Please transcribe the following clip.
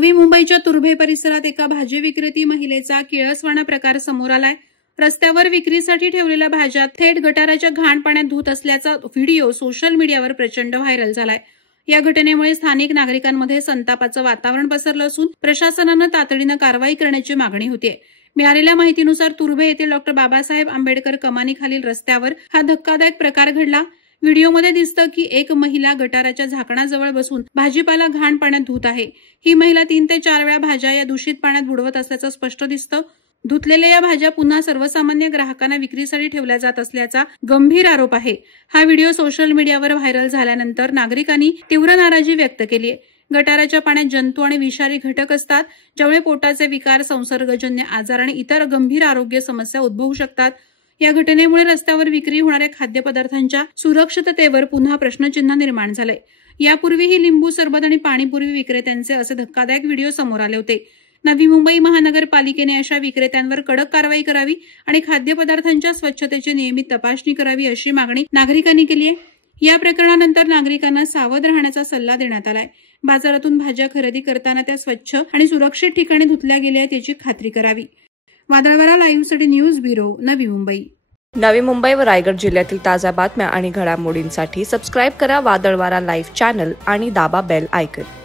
नवी मुंबईच्या तुर्भे परिसरात एका भाजी विक्रेती महिलेचा किळसवाणा प्रकार समोर आलाय। रस्त्यावर विक्रीसाठी ठेवलेल्या भाज्या थेट गटाराच्या घाण पाण्यात धुत असल्याचा व्हिडिओ सोशल मीडियावर प्रचंड व्हायरल झालाय। या घटनेमुळे स्थानिक नागरिकांमध्ये संतापाचं वातावरण पसरलं असून प्रशासनानं तातडीनं कारवाई करण्याची मागणी होतीये। मिळालेल्या माहितीनुसार तुर्भे येथील डॉ. बाबासाहेब आंबेडकर कमानीखालील रस्त्यावर हा धक्कादायक प्रकार घडला। व्हिडिओमध्ये दिसतं की एक महिला गटाराच्या झाकणाजवळ बसून भाजीपाला घाण पाण्यात धुत आहे। ही महिला 3 ते 4 वेळा भाज्या या दूषित पाण्यात बुडवत असल्याचं स्पष्ट दिसतं। धुतलेल्या या भाज्या पुन्हा सर्वसामान्य ग्राहकांना विक्रीसाठी ठेवल्या जात असल्याचा गंभीर आरोप आहे। हा व्हिडिओ सोशल मीडियावर व्हायरल झाल्यानंतर नागरिकांनी तीव्र नाराजी व्यक्त केली आहे। गटाराच्या पाण्यात जंतू आणि विषारी घटक असतात, ज्यामुळे पोटाचे विकार, संसर्गजन्य आजार आणि इतर गंभीर आरोग्य समस्या उद्भवू शकतात। या घटनेमुळे रस्त्यावर विक्री होणाऱ्या खाद्यपदार्थांच्या सुरक्षिततेवर पुन्हा प्रश्नचिन्ह निर्माण झालंय। यापूर्वीही लिंबू सरबत आणि पाणीपुरी विक्रेत्यांचे असे धक्कादायक व्हिडिओ समोर आले होते। नवी मुंबई महानगरपालिकेने अशा विक्रेत्यांवर कडक कारवाई करावी आणि खाद्यपदार्थांच्या स्वच्छतेची नियमित तपासणी करावी अशी मागणी नागरिकांनी केली आहे। या प्रकरणानंतर नागरिकांना सावध राहण्याचा सल्ला देण्यात आलाय। बाजारातून भाज्या खरेदी करताना त्या स्वच्छ आणि सुरक्षित ठिकाणी धुतल्या गेल्या आहेत याची खात्री करावी। वादळवारा लाईव्हसाठी न्यूज ब्युरो, नवी मुंबई। नवी मुंबई व रायगड जिल्ह्यातील ताज्या बातम्या आणि घडामोडींसाठी सबस्क्राईब करा वादळवारा लाईव्ह चॅनल आणि दाबा बेल आयकॉन।